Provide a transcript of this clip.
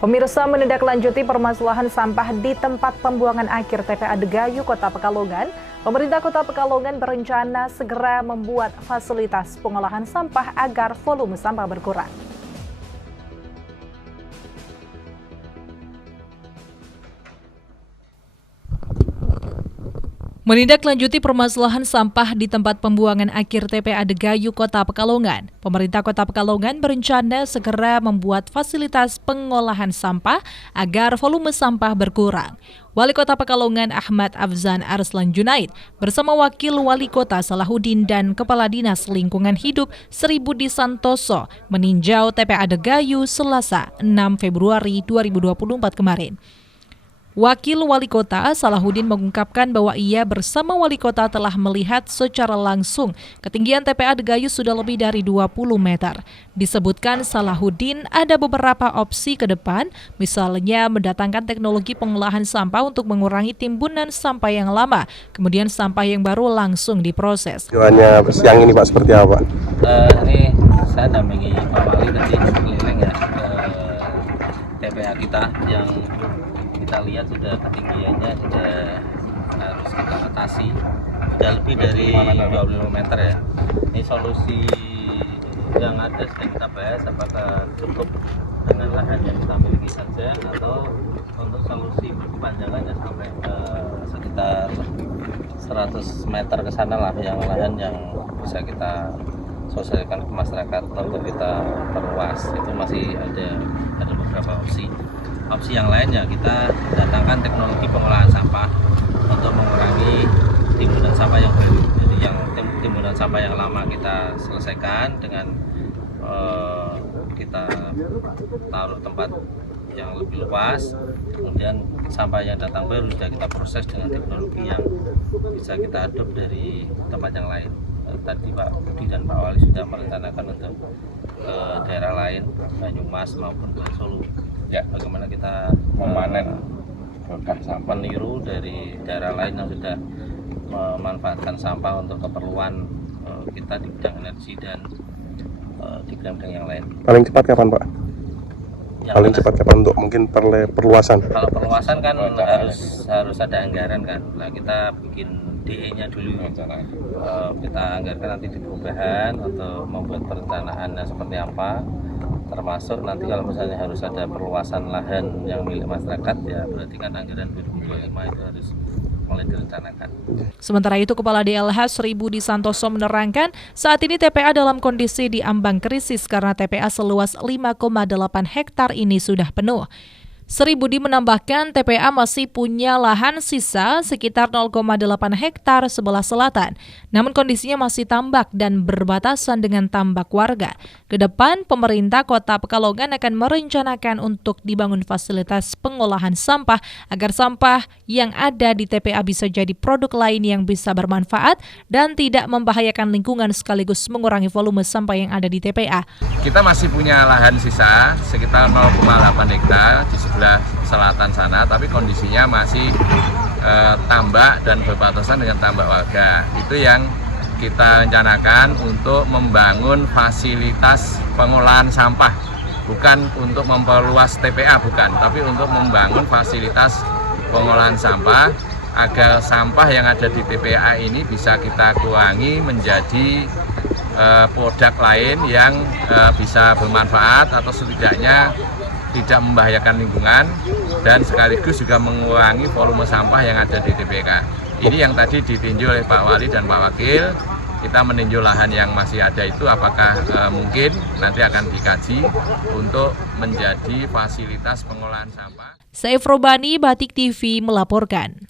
Pemirsa, menindaklanjuti permasalahan sampah di tempat pembuangan akhir TPA Degayu, Kota Pekalongan, pemerintah Kota Pekalongan berencana segera membuat fasilitas pengolahan sampah agar volume sampah berkurang. Menindaklanjuti permasalahan sampah di tempat pembuangan akhir TPA Degayu, Kota Pekalongan, pemerintah Kota Pekalongan berencana segera membuat fasilitas pengolahan sampah agar volume sampah berkurang. Wali Kota Pekalongan Ahmad Afzan Arslan Junaid bersama Wakil Wali Kota Salahuddin dan Kepala Dinas Lingkungan Hidup Sri Budi Santoso meninjau TPA Degayu Selasa 6 Februari 2024 kemarin. Wakil Wali Kota Salahuddin mengungkapkan bahwa ia bersama Wali Kota telah melihat secara langsung ketinggian TPA Degayu sudah lebih dari 20 meter. Disebutkan Salahuddin ada beberapa opsi ke depan, misalnya mendatangkan teknologi pengolahan sampah untuk mengurangi timbunan sampah yang lama, kemudian sampah yang baru langsung diproses. Tujuannya siang ini Pak seperti apa? Ini saya dampingi Pak Wali tadi keliling ya ke TPA kita yang kita lihat sudah ketinggiannya sudah harus kita atasi, sudah lebih dari 25 meter ya. Ini solusi yang ada sedang kita bahas, apakah cukup dengan lahan yang kita miliki saja atau untuk solusi berkepanjangan ya sampai sekitar 100 meter ke sana lah, yang lahan yang bisa kita sosialisasikan ke masyarakat untuk kita perluas. Itu masih ada beberapa opsi. Opsi yang lain ya kita datangkan teknologi pengolahan sampah untuk mengurangi timbunan sampah yang baru. Jadi yang timbunan sampah yang lama kita selesaikan dengan kita taruh tempat yang lebih luas, kemudian sampah yang datang baru sudah kita proses dengan teknologi yang bisa kita adopt dari tempat yang lain. Tadi Pak Budi dan Pak Wali sudah merencanakan untuk daerah lain, Banyumas maupun Solo. Ya, bagaimana kita memanen sampah, meniru dari daerah lain yang sudah memanfaatkan sampah untuk keperluan kita di bidang energi dan di bidang yang lain. Paling cepat kapan Pak? Paling cepat kapan untuk mungkin perluasan? Kalau perluasan kan harus ada anggaran kan. Nah, kita bikin DE-nya dulu. Kita anggarkan nanti di perubahan untuk membuat perencanaannya seperti apa. Termasuk nanti kalau misalnya harus ada perluasan lahan yang milik masyarakat, ya berarti kan anggaran 2025 itu harus mulai direncanakan. Sementara itu, Kepala DLH Sri Budi Santoso menerangkan saat ini TPA dalam kondisi diambang krisis karena TPA seluas 5,8 hektar ini sudah penuh. Sri Budi menambahkan TPA masih punya lahan sisa sekitar 0,8 hektar sebelah selatan, namun kondisinya masih tambak dan berbatasan dengan tambak warga. Kedepan, pemerintah Kota Pekalongan akan merencanakan untuk dibangun fasilitas pengolahan sampah agar sampah yang ada di TPA bisa jadi produk lain yang bisa bermanfaat dan tidak membahayakan lingkungan sekaligus mengurangi volume sampah yang ada di TPA. Kita masih punya lahan sisa sekitar 0,8 hektar di sebelah selatan sana, tapi kondisinya masih tambak dan berbatasan dengan tambak warga. Itu yang kita rencanakan untuk membangun fasilitas pengolahan sampah, bukan untuk memperluas TPA, bukan, tapi untuk membangun fasilitas pengolahan sampah agar sampah yang ada di TPA ini bisa kita kurangi menjadi produk lain yang bisa bermanfaat atau setidaknya tidak membahayakan lingkungan dan sekaligus juga mengurangi volume sampah yang ada di TPK. Ini yang tadi ditinjau oleh Pak Wali dan Pak Wakil. Kita meninjau lahan yang masih ada itu apakah mungkin nanti akan dikaji untuk menjadi fasilitas pengolahan sampah. Saif Robani, Batik TV melaporkan.